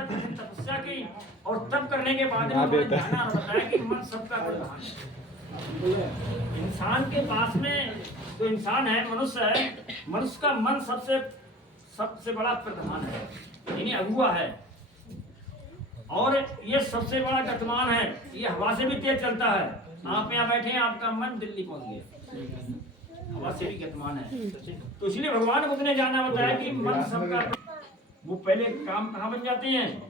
तक कठिन तपस्या की और तप करने के बाद में उन्होंने जाना और बताया कि मन सबका प्रधान है। इंसान के पास में जो इंसान है, मनुष्य है, मनुष्य का मन सबसे बड़ा प्रधान है, यानी अगुआ है। और ये सबसे बड़ा गतिमान है, ये हवा से भी तेज चलता है। आप यहाँ बैठे हैं, आपका मन दिल्ली पहुंच गया, हवा से भी गतिमान है। तो इसलिए भगवान बुद्ध ने जाना बताया कि मन सबका, वो पहले काम कहाँ बन जाते हैं,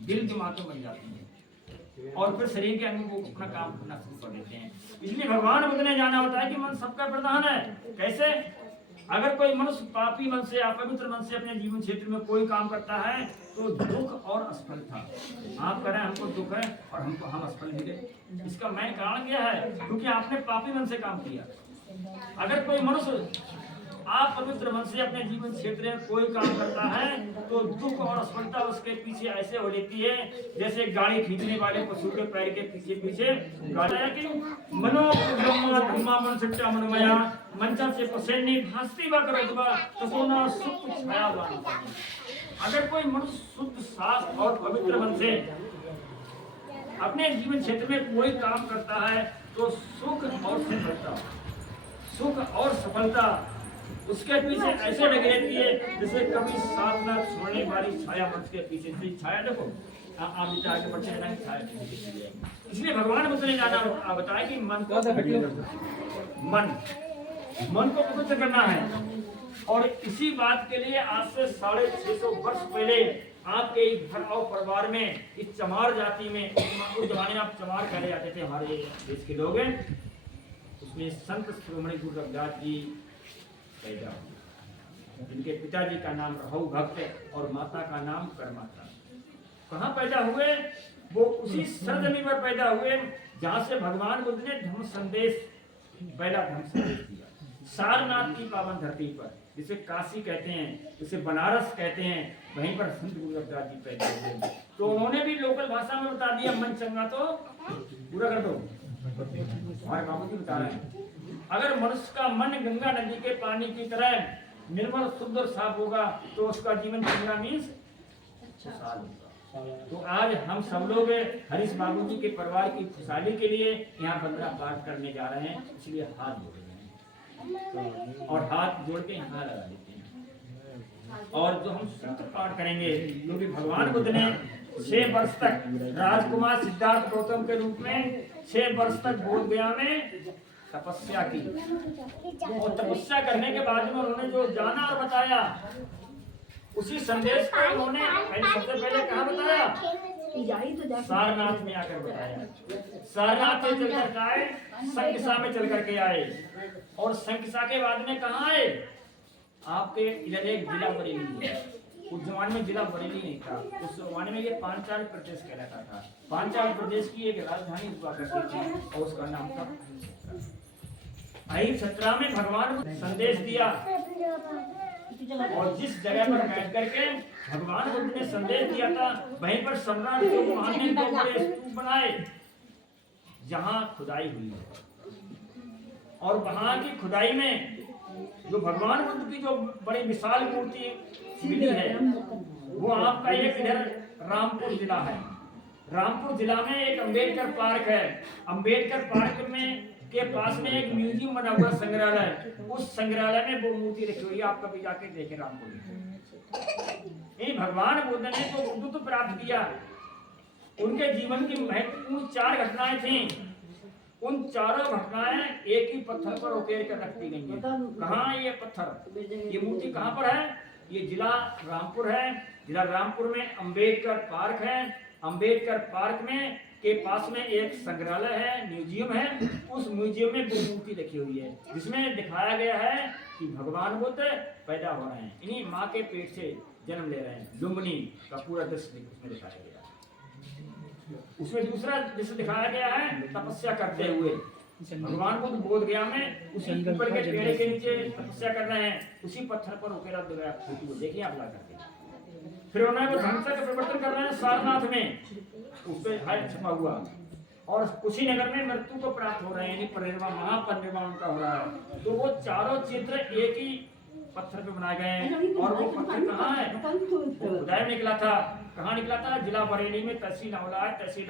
दिल दिमाग में बन जाते हैं, और फिर शरीर के अंग को अपना काम करना शुरू कर देते हैं। इसलिए भगवान बुद्ध ने जाना बताया कि मन सबका प्रधान है। कैसे? अगर कोई मनुष्य पापी मन से, अपवित्र मन से अपने जीवन क्षेत्र में कोई काम करता है तो दुख और असफलता। आप कह रहे हैं हमको दुख है और हम असफल मिले, इसका मेन कारण क्या है? क्योंकि आपने पापी मन से काम किया। अगर कोई मनुष्य आप पवित्र मन से अपने जीवन क्षेत्र में कोई काम करता है तो दुख और असफलता उसके पीछे ऐसे हो लेती है जैसे गाड़ी खींचने वाले पशु के पैर के पीछे पीछे गाड़ी कि मनो ब्रह्मा धम्मा मन सच्चा मनमया मंचा से पसेनी भास्ती बा करतबा तसोना सुख छायावान। अगर कोई मनुष्य शुद्ध साफ और पवित्र मन से अपने जीवन क्षेत्र में कोई काम करता है तो सुख और सफलता उसके पीछे ऐसे लगी रहती है जैसे कभी साथ न छोड़ने वाली छाया मन के पीछे से। छाया देखो आप आगे बढ़ते हैं, छाया। इसलिए भगवान बुद्ध ने जाना बताया कि मन को पवित्र करना है। और इसी बात के लिए आज से 650 वर्ष पहले आपके घर और परिवार में इस चमार जाति में, उस जमाने में आप चमार कहले जाते थे हमारे देश के लोग, उसमें संत श्रोमणी गुरु रविदास जी पैदा हुए, जिनके पिताजी का नाम रहु भक्त और माता का नाम करमाता। कहाँ पैदा हुए? वो उसी सरजमी पर पैदा हुए जहाँ से भगवान बुद्ध ने पहला धर्म संदेश दिया। सारनाथ की पावन धरती पर, जिसे काशी कहते हैं, जिसे बनारस कहते हैं, वहीं पर संत गुरु रविदास जी पैदा हुए। तो उन्होंने भी लोकल भाषा में बता दिया, मन चंगा तो पूरा कर दो। हमारे बाबू जी बता रहे हैं, अगर मनुष्य का मन गंगा नदी के पानी की तरह निर्मल शुद्ध और साफ होगा तो उसका जीवन चंगा मीन्स खुशहाल होगा। तो आज हम सब लोग हरीश बाबू जी के परिवार की खुशहाली के लिए यहाँ बंदरा पाठ करने जा रहे हैं, इसलिए हाथ जोड़ रहे हैं और हाथ जोड़ के यहाँ लगा देते हैं। और जो हम सूत्र पाठ करेंगे, क्योंकि भगवान बुद्ध ने 6 वर्ष तक राजकुमार सिद्धार्थ गौतम के रूप में 6 वर्ष तक बोध गया में तपस्या की। और तपस्या करने के बाद में उन्होंने जो जाना और बताया, उसी संदेश को उन्होंने सबसे पहले कहाँ बताया? सारनाथ में आकर बताया। सारनाथ से चल कर आए, संकिसा में चल करके आए, और संकिसा के बाद में कहाँ आए? आपके इधर एक जिला बरेली है। उस जमाने में जिला बरेली नहीं था, उस जमाने में ये पांचाल प्रदेश कहलाता था। पांचाल प्रदेश की एक राजधानी हुआ करती थी और उसका नाम था अहिर छत्रा में भगवान को संदेश दिया। और जिस जगह पर बैठ करके भगवान बुद्ध ने संदेश दिया था, वहीं पर सम्राट चौहान ने 2 बड़े स्तूप बनाए जहां खुदाई हुई है। और वहां की खुदाई में जो भगवान बुद्ध की जो बड़ी विशाल मूर्ति मिली है, वो आपका एक इधर रामपुर जिला है। रामपुर जिला में एक अंबेडकर पार्क है। अंबेडकर पार्क में के पास में एक म्यूजियम बना हुआ संग्रहालय, उस संग्रहालय में वो मूर्ति रखी हुई है। आप कभी जाके देखें रामपुर। ये भगवान बुद्ध ने तो बुद्धत्व प्राप्त किया, उनके जीवन की महत्वपूर्ण 4 घटनाएं थी। उन चारों घटनाएं एक ही पत्थर पर उकेर कर रख दी गई हैं। कहाँ ये पत्थर, ये मूर्ति कहाँ पर है? ये जिला रामपुर है। जिला रामपुर में अंबेडकर पार्क है। अंबेडकर पार्क में के पास में एक संग्रहालय है, म्यूजियम है। उस म्यूजियम में वो मूर्ति रखी हुई है जिसमें दिखाया गया है कि भगवान बुद्ध पैदा हो रहे हैं, इन्हीं माँ के पेट से जन्म ले रहे हैं। लुम्बिनी का पूरा दृश्य उसमें दिखाया गया है। उसमें दूसरा दृश्य दिखाया गया है तपस्या करते हुए। भगवान बुद्ध बोध गया में उसी ऊपर के पेड़ के नीचे तपस्या कर रहे हैं, उसी पत्थर पर उकेरा देखिए आप ला करके। फिर उन्होंने ढंसा का परिवर्तन कर रहे हैं सारनाथ में, उस पर हाथ छपा हुआ। और कुशीनगर में मृत्यु को प्राप्त हो रहे हैं, यानी परिनिर्वाण, महापरिनिर्वाण उनका हो रहा है। तो वो चारों चित्र एक ही पत्थर पे बनाए गए हैं। और वो पत्थर कहाँ है? वो खुदाई में निकला था। कहाँ निकला था? जिला बरेली में तहसील औला है, तहसील